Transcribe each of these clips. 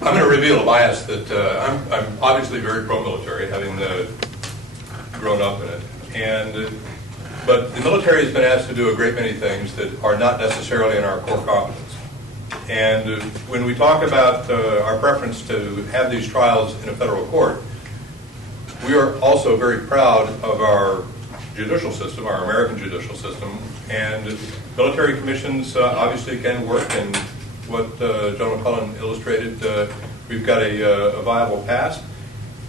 I'm going to reveal a bias that I'm obviously very pro-military, having grown up in it, but the military has been asked to do a great many things that are not necessarily in our core competence. And when we talk about our preference to have these trials in a federal court, we are also very proud of our judicial system, our American judicial system, and military commissions obviously can work, and what General Cullen illustrated, we've got a viable past.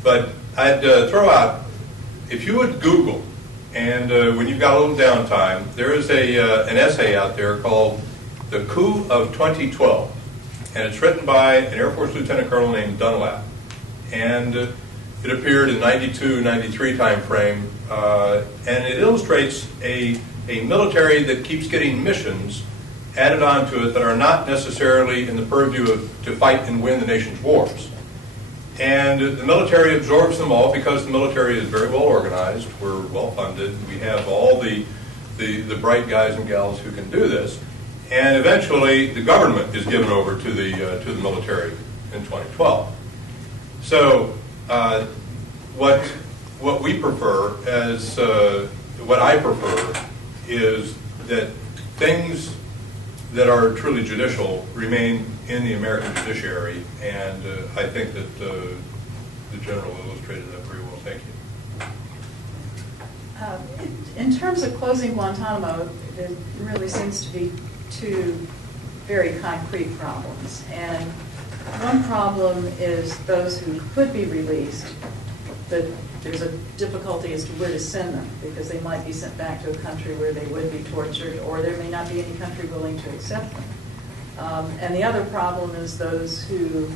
But I'd throw out, if you would Google, and when you've got a little downtime, there is an essay out there called The Coup of 2012, and it's written by an Air Force Lieutenant Colonel named Dunlap, and it appeared in 92, 93 time frame, and it illustrates a military that keeps getting missions added onto it that are not necessarily in the purview to fight and win the nation's wars. And the military absorbs them all because the military is very well organized, we're well funded, we have all the bright guys and gals who can do this, and eventually the government is given over to the military in 2012. So what we prefer, as what I prefer, is that things that are truly judicial remain in the American judiciary, and I think that the General illustrated that very well. Thank you. In terms of closing Guantanamo, there really seems to be two very concrete problems. And one problem is those who could be released, but there's a difficulty as to where to send them, because they might be sent back to a country where they would be tortured, or there may not be any country willing to accept them. And the other problem is those who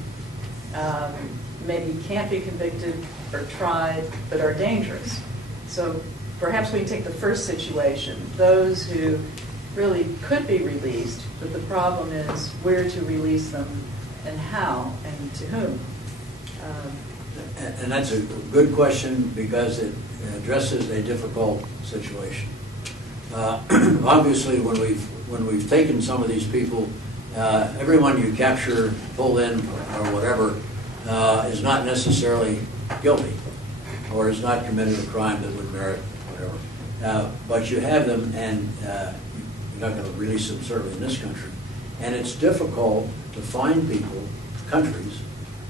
maybe can't be convicted or tried, but are dangerous. So perhaps we can take the first situation, those who really could be released, but the problem is where to release them and how and to whom. And that's a good question, because it addresses a difficult situation. Obviously, when we've taken some of these people, everyone you capture, pull in, or whatever, is not necessarily guilty, or has not committed a crime that would merit whatever. But you have them, and you're not going to release them, certainly in this country. And it's difficult to find people, countries,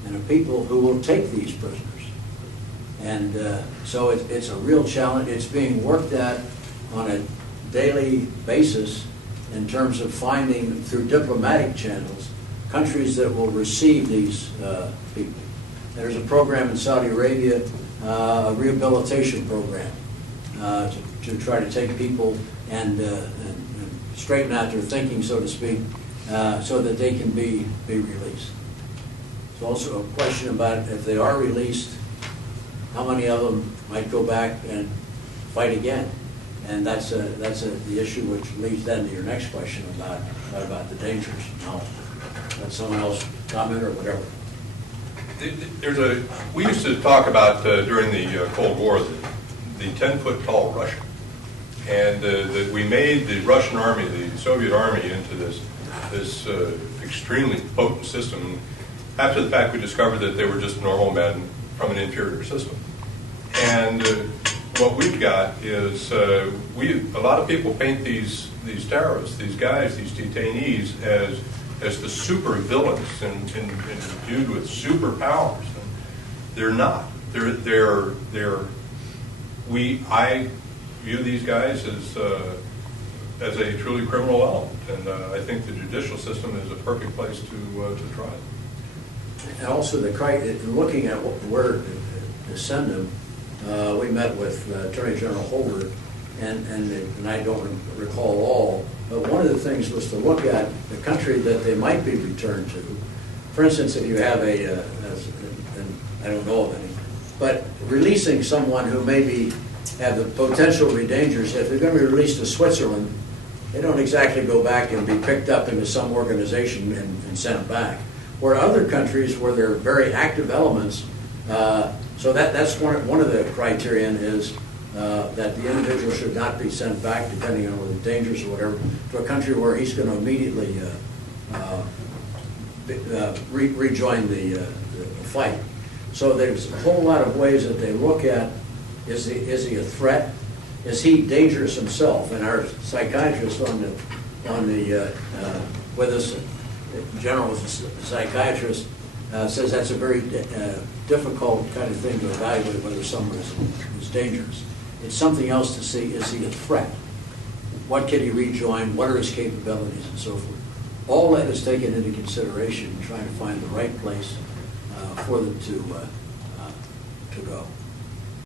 and people who will take these prisoners. And so it's a real challenge. It's being worked at on a daily basis in terms of finding, through diplomatic channels, countries that will receive these people. There's a program in Saudi Arabia, a rehabilitation program, to try to take people and straighten out their thinking, so to speak, so that they can be released. There's also a question about, if they are released, how many of them might go back and fight again? And that's the issue, which leads then to your next question about the dangers. Now, let someone else comment or whatever. We used to talk about during the Cold War the 10-foot tall Russian, and that we made the Russian army, the Soviet army, into this extremely potent system. After the fact, we discovered that they were just normal men from an inferior system. And what we've got is a lot of people paint these terrorists, these guys, these detainees, as the super villains and viewed with superpowers. And they're not. I view these guys as a truly criminal element, and I think the judicial system is a perfect place to try it. And also, looking at where to send them, we met with Attorney General Holder, and I don't recall all, but one of the things was to look at the country that they might be returned to. For instance, if you have and I don't know of any, but releasing someone who maybe have the potential to be dangerous, if they're going to be released to Switzerland, they don't exactly go back and be picked up into some organization and sent back. Where other countries where there are very active elements, so that's one of the criterion is that the individual should not be sent back, depending on whether dangerous or whatever, to a country where he's going to immediately rejoin the fight. So there's a whole lot of ways that they look at, is he a threat? Is he dangerous himself? And our psychiatrist with us, general psychiatrist, says that's a very difficult kind of thing to evaluate whether someone is dangerous. It's something else to see, is he a threat? What can he rejoin? What are his capabilities and so forth? All that is taken into consideration in trying to find the right place for them to go.